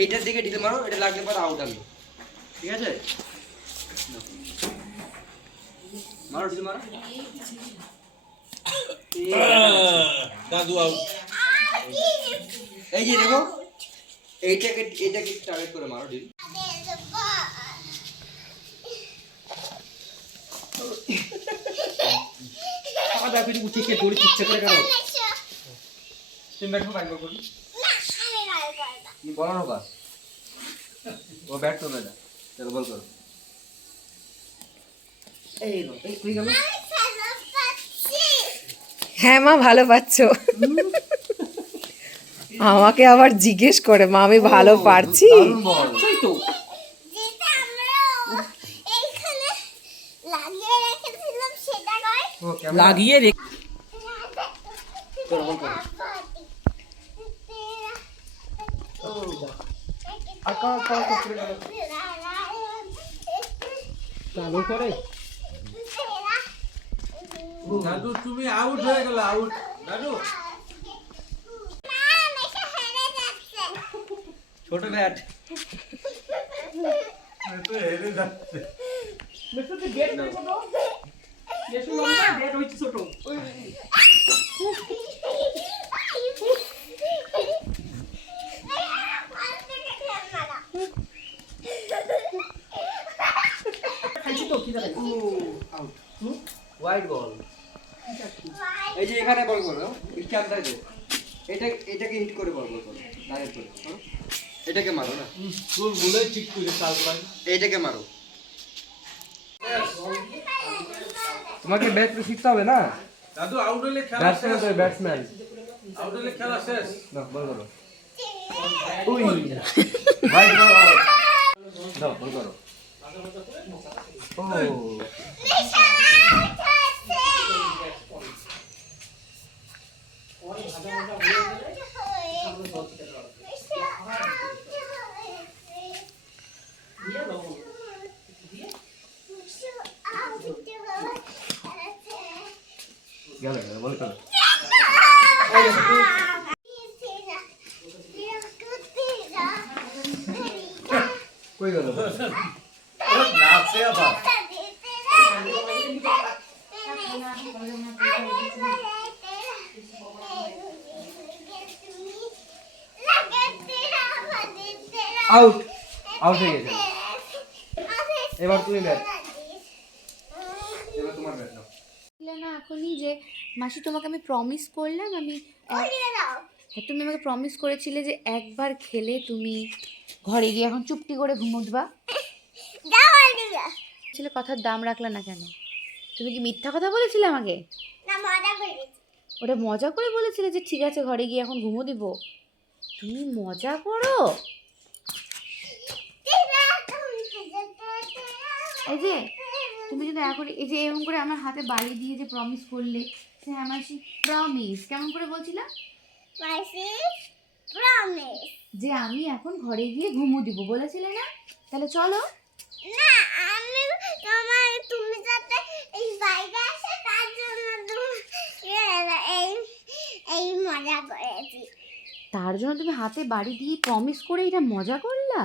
এইটার দিকে ঢিল মারো, এটা লাগলে পরে আউট আমি, ঠিক আছে? মারো ঢিল মারো। দাদু আউট। এই যে দেখো, এইটাকে টার্গেট করে মারো ঢিল। আদা পিটি উঠে কে দৌড়ি ইচ্ছে করে কেন? তুমি ব্যাট করো, একবার করি। তুমি বলো না বাস। ও ব্যাট করবে না। চলো বল করো। এই নো, এই তুই গেল। হ্যাঁ মা, ভালো পাচ্ছ। আমাকে আবার জিজ্ঞেস করে মা আমি ভালো পারছি। দারুণ বল। সেই তো। যেটা আমরা এইখানে লাগিয়ে রেখেছিলাম সেটা কই? ও ক্যামেরা লাগিয়ে রেখে করো, বল করো। ও আকা করে গেল। চালু করে। দাদু তুমি আউট হয়ে গেল, আউট দাদু। ছোট ব্যাট। তো হেরে যাচ্ছে। White ball. এই যে এখানে বল করো, ক্যামেরায় দে। এটাকে হিট করে বল করো, ডাইরেক্ট করে করো। এটাকে মারো না, তোর বলে ঠিক করে চাল পাই। এইটাকে মারো। তোমাকে ব্যাট শিখতে হবে না? দাদু আউট হলে খেলা শেষ। ব্যাটসম্যান। আউট হলে খেলা শেষ। না, বল করো। We white ball. দাও বল করো। ও গেল বল করো। কই গেল? নাচে আবার। আউট, আউট হয়ে গেছে। এবার তুমি ব্যাট, এবার তোমার ব্যাট নাও। না এখনই যে মাসি তোমাকে আমি প্রমিস করলাম, তুমি আমাকে প্রমিস করেছিলে যে একবার খেলে তুমি ঘরে গিয়ে এখন চুপটি করে ঘুমোতবা। ছেলে কথার দাম রাখলা না কেন? তুমি কি মিথ্যা কথা বলেছিলে আমাকে? ওটা মজা করে বলেছিলে যে ঠিক আছে ঘরে গিয়ে এখন ঘুমো দিব। তুমি মজা করো। এই যে তুমি যদি এখন এই যে এরকম করে আমার হাতে বাড়ি দিয়ে যে প্রমিস করলে, হ্যাঁ মাসি প্রমিস কেমন করে বলছিলা? যে আমি এখন ঘরে গিয়ে ঘুমো দিব বলেছিলে না? তাহলে চলো। না আমি তুমি যাতে এই বাইরে আসে তার জন্য এই মজা করেছি। তার জন্য তুমি হাতে বাড়ি দিয়ে প্রমিস করে এটা মজা করলা?